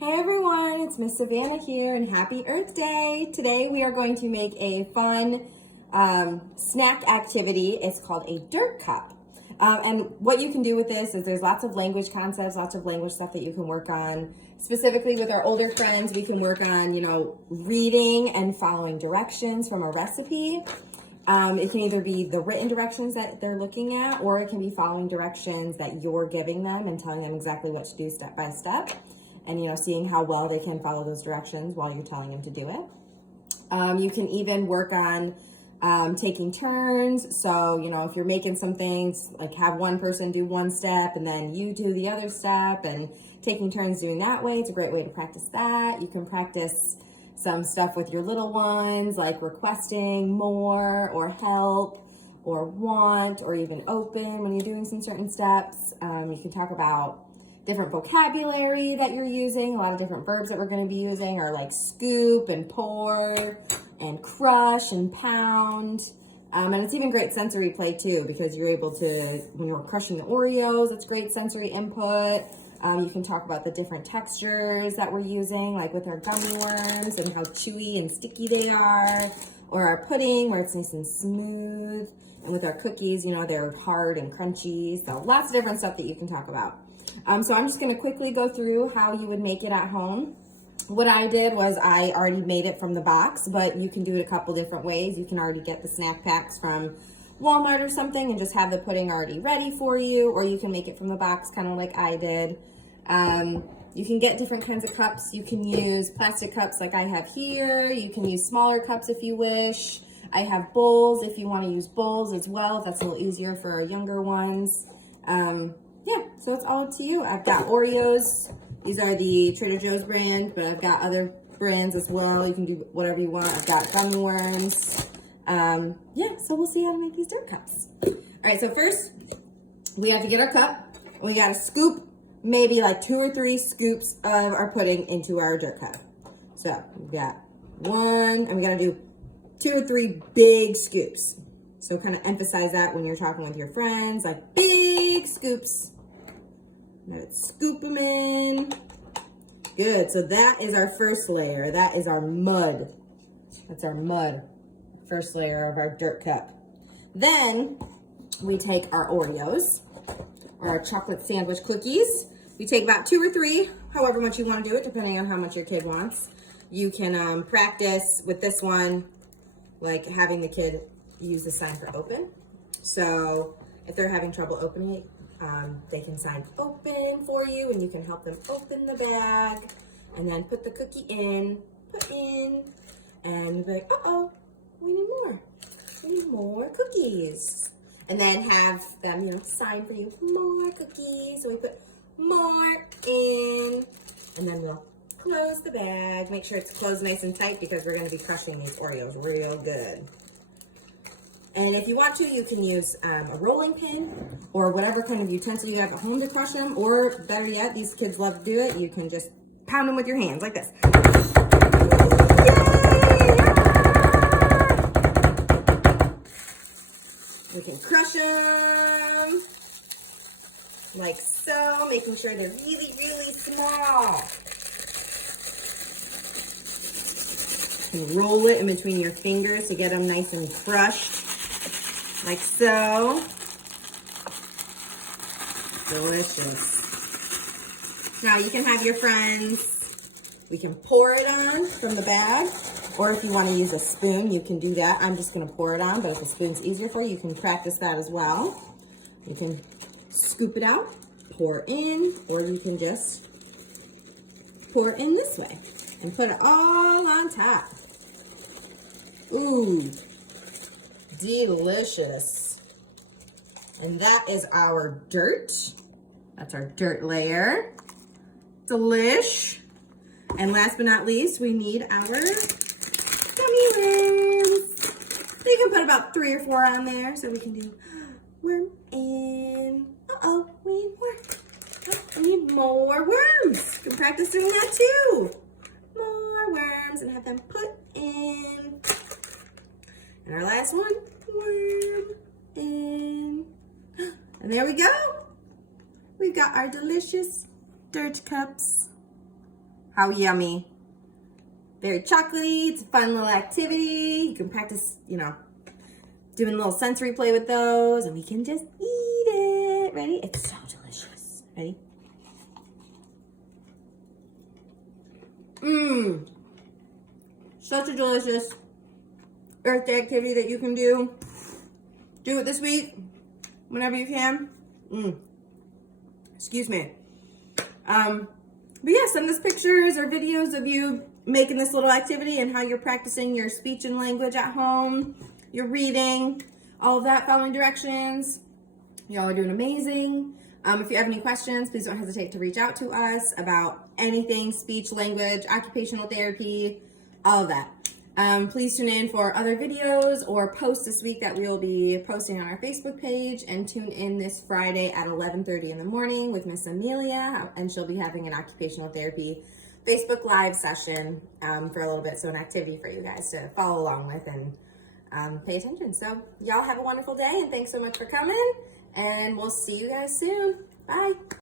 Hey everyone, it's Miss Savannah here and happy Earth Day. Today we are going to make a fun snack activity. It's called a dirt cup. And what you can do with this is there's lots of language concepts, lots of language stuff that you can work on. Specifically with our older friends, we can work on, reading and following directions from a recipe. It can either be the written directions that they're looking at, or it can be following directions that you're giving them and telling them exactly what to do step by step. And, seeing how well they can follow those directions while you're telling them to do it. You can even work on taking turns. So, if you're making some things, like have one person do one step and then you do the other step, and taking turns doing that way. It's a great way to practice that. You can practice some stuff with your little ones, like requesting more or help or want or even open when you're doing some certain steps. You can talk about different vocabulary that you're using. A lot of different verbs that we're going to be using are like scoop and pour and crush and pound. And it's even great sensory play too, because you're able to, when you're crushing the Oreos, it's great sensory input. You can talk about the different textures that we're using, like with our gummy worms and how chewy and sticky they are, or our pudding where it's nice and smooth. And with our cookies, they're hard and crunchy. So lots of different stuff that you can talk about. So I'm just going to quickly go through how you would make it at home. What I did was I already made it from the box, but you can do it a couple different ways. You can already get the snack packs from Walmart or something and just have the pudding already ready for you, or you can make it from the box kind of like I did. You can get different kinds of cups. You can use plastic cups like I have here. You can use smaller cups if you wish. I have bowls if you want to use bowls as well, if that's a little easier for our younger ones. Yeah, so it's all up to you. I've got Oreos. These are the Trader Joe's brand, but I've got other brands as well. You can do whatever you want. I've got gummy worms. Yeah, so we'll see how to make these dirt cups. All right, so first we have to get our cup. We got to scoop maybe like 2 or 3 scoops of our pudding into our dirt cup. So we've got 1, and we got to do 2 or 3 big scoops. So kind of emphasize that when you're talking with your friends, like big scoops. Let's scoop them in. Good, so that is our first layer. That is our mud. That's our mud, first layer of our dirt cup. Then we take our Oreos, or our chocolate sandwich cookies. We take about 2 or 3, however much you want to do it, depending on how much your kid wants. You can practice with this one, like having the kid use the sign for open. So if they're having trouble opening it, they can sign open for you, and you can help them open the bag and then put the cookie in, put in, and be like, uh-oh, we need more. We need more cookies. And then have them, sign for you, more cookies. So we put more in, and then we'll close the bag. Make sure it's closed nice and tight because we're going to be crushing these Oreos real good. And if you want to, you can use a rolling pin or whatever kind of utensil you have at home to crush them. Or better yet, these kids love to do it. You can just pound them with your hands like this. Yay! We can crush them like so, making sure they're really, really small. You can roll it in between your fingers to get them nice and crushed. Like so. Delicious. Now you can have your friends, we can pour it on from the bag, or if you want to use a spoon, you can do that. I'm just going to pour it on, but if a spoon's easier for you, you can practice that as well. You can scoop it out, pour in, or you can just pour it in this way and put it all on top. Ooh. Delicious. And that is our dirt. That's our dirt layer. Delish. And last but not least, we need our gummy worms. So you can put about 3 or 4 on there. So we can do worm in. Uh-oh, we need more. Oh, we need more worms. You can practice doing that too. More worms and have them put in. And our last one, worm in. And there we go. We've got our delicious dirt cups. How yummy. Very chocolatey. It's a fun little activity. You can practice, doing a little sensory play with those, and we can just eat it. Ready? It's so delicious. Ready? Mmm. Such a delicious Earth Day activity that you can do. Do it this week, whenever you can. Excuse me. But yeah, send us pictures or videos of you making this little activity and how you're practicing your speech and language at home, your reading, all of that, following directions. Y'all are doing amazing. If you have any questions, please don't hesitate to reach out to us about anything, speech, language, occupational therapy, all of that. Please tune in for other videos or posts this week that we'll be posting on our Facebook page, and tune in this Friday at 11:30 in the morning with Miss Amelia, and she'll be having an occupational therapy Facebook Live session for a little bit, so an activity for you guys to follow along with and pay attention. So y'all have a wonderful day, and thanks so much for coming, and we'll see you guys soon. Bye.